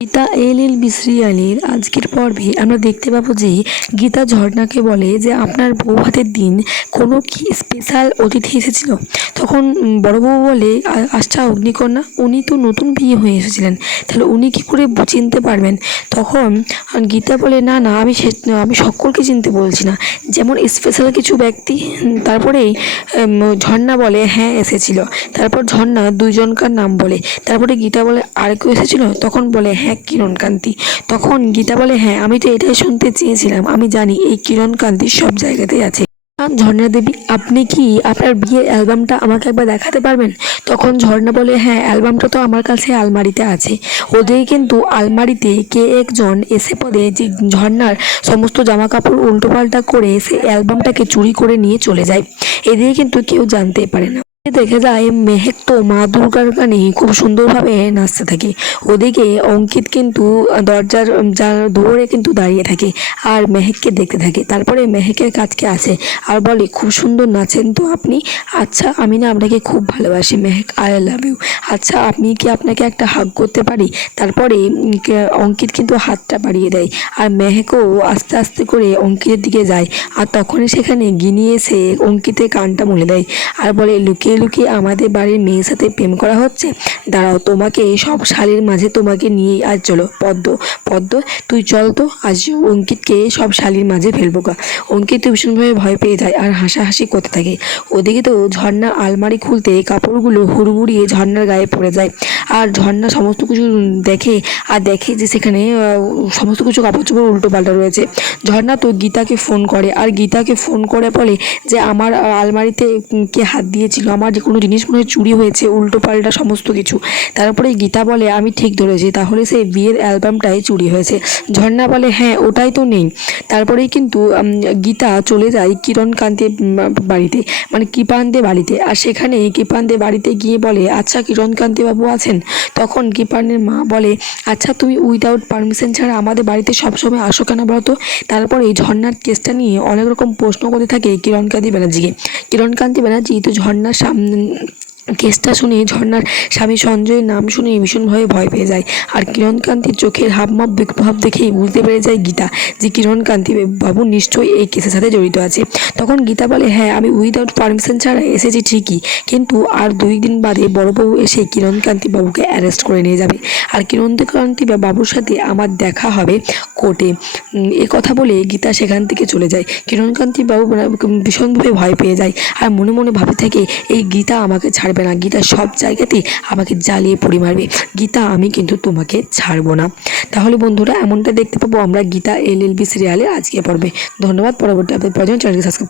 গীতা এল L B সিরিয়ালের আজকের পর্বে আমরা দেখতে পাবো যে গীতা ঝর্ণাকে বলে যে আপনার বউ হাতের দিন কোনো কি স্পেশাল অতিথি এসেছিল? তখন বড় বউ বলে "আ- আচ্ছা অগ্নিকন্যা উনি তো নতুন বিয়ে হয়ে এসেছিলেন। তাহলে উনি কি করে চিনতে পারবেন? তখন গীতা বলে না না আমি সে আমি সকলকে চিনতে বলছি না। যেমন স্পেশাল কিছু ব্যক্তি উম, তারপরেই ঝর্ণা বলে হ্যাঁ এসেছিল। তারপর ঝর্ণা দুইজনকার নাম বলে। তারপরে গীতা বলে আর কেউ এসেছিল? তখন বলে হ্যাঁ কিরণকান্তি। তখন গীতা বলে হ্যাঁ আমি তো এটাই শুনতে চেয়েছিলাম। আমি জানি এই কিরণকান্তি সব জায়গাতেই আছে। ঝর্ণা দেবী, আপনি কি আপনার বিয়ের অ্যালবামটা আমাকে একবার দেখাতে পারবেন? তখন ঝর্ণা বলে হ্যাঁ অ্যালবামটা তো আমার কাছে আলমারিতে আছে। ওদের কিন্তু আলমারিতে কে একজন এসে পড়ে যে ঝর্ণার সমস্ত জামা কাপড় উল্টোপাল্টা করে সে অ্যালবামটাকে চুরি করে নিয়ে চলে যায়। এদিকে কিন্তু কেউ জানতে পারে না। দেখে যায় মেহেক তো মা দুর্গার গানে খুব সুন্দরভাবে নাচতে থাকে। ওদিকে অঙ্কিত কিন্তু দরজার যা দৌড়ে কিন্তু দাঁড়িয়ে থাকে আর মেহেককে দেখতে থাকে। তারপরে মেহেকের কাছকে আসে আর বলে, খুব সুন্দর নাচেন তো আপনি। আচ্ছা আমি না আপনাকে খুব ভালোবাসি, মেহেক, আই লাভ ইউ। আচ্ছা আপনি কি আপনাকে একটা হাগ করতে পারি? তারপরে অঙ্কিত কিন্তু হাতটা বাড়িয়ে দেয় আর মেহেকও আস্তে আস্তে করে অঙ্কিতের দিকে যায়। আর তখনই সেখানে গিনি এসে অঙ্কিতের কানটা মুলে দেয় আর বলে, লুকিয়ে লুকিয়ে আমাদের বাড়ির মেয়ের সাথে প্রেম করা হচ্ছে, দাঁড়াও, তোমাকে সব শালির মাঝে তোমাকে নিয়ে আজ চলো। পদ্ম পদ্ম, তুই চল তো, আজ অঙ্কিতকে সব শালির মাঝে ফেলব গা। অঙ্কিত ভীষণভাবে ভয় পেয়ে যায় আর হাসাহাসি করতে থাকে। ওদিকে তো ঝর্ণা আলমারি খুলতে কাপড়গুলো হুড়মুড়িয়ে ঝর্ণার গায়ে পড়ে যায়। আর ঝর্ণা সমস্ত কিছু দেখে, আর দেখে যে সেখানে সমস্ত কিছু কাপড় চোপড় উল্টো পাল্টা রয়েছে। ঝর্ণা তো গীতাকে ফোন করে, আর গীতাকে ফোন করে বলে যে আমার আলমারিতে কে হাত দিয়েছিল আমার যে কোনো জিনিস মনে চুরি হয়েছে, উল্টো পাল্টা সমস্ত কিছু। তারপরে গীতা বলে, আমি ঠিক ধরেছি, তাহলে সেই বিয়ের অ্যালবামটাই চুরি হয়েছে। ঝর্ণা বলে হ্যাঁ ওটাই তো নেই। তারপরেই কিন্তু গীতা চলে যায় কিরণকান্তি বাড়িতে মানে কৃপান্তে বাড়িতে। আর সেখানে কৃপান্তে বাড়িতে গিয়ে বলে আচ্ছা কিরণকান্তি বাবু আছেন? তখন কৃপানের মা বলে আচ্ছা তুমি উইদাউট পারমিশন ছাড়া আমাদের বাড়িতে সবসময় আসো কেন বলতো তারপরে এই ঝর্ণার কেসটা নিয়ে অনেক রকম প্রশ্ন করতে থাকে কিরণকান্তি ব্যানার্জিকে। কিরণকান্তি ব্যানার্জি তো ঝর্ণার там কেসটা শুনে ঝর্ণার স্বামী সঞ্জয়ের নাম শুনে ভীষণভাবে ভয় পেয়ে যায়। আর কিরণকান্তির চোখের হাবমাব ভাব দেখেই বুঝতে পেরে যায় গীতা যে কিরণকান্তি বাবু নিশ্চয়ই এই কেসের সাথে জড়িত আছে। তখন গীতা বলে হ্যাঁ আমি উইদাউট পারমিশন ছাড়া এসেছি ঠিকই। কিন্তু আর দুই দিন বাদে বড়বাবু এসে কিরণকান্তি বাবুকে অ্যারেস্ট করে নিয়ে যাবে। আর কিরণকান্তি বাবুর সাথে আমার দেখা হবে কোর্টে। এ কথা বলে গীতা সেখান থেকে চলে যায়। কিরণকান্তি বাবু ভীষণভাবে ভয় পেয়ে যায়। আর মনে মনে ভাবে থাকে, এই গীতা আমাকে ছাড়বে না। গীতা সব জায়গাতেই আমাকে জ্বালিয়ে পুড়ি মারবে। গীতা, আমি কিন্তু তোমাকে ছাড়বো না। তাহলে বন্ধুরা, এমনটা দেখতে পাবো আমরা গীতা এল এল বি সিরিয়ালে আজকে পড়বে ধন্যবাদ, পরবর্তী আপনাদের প্রয়োজন চ্যানেলকে সাবস্ক্রাইব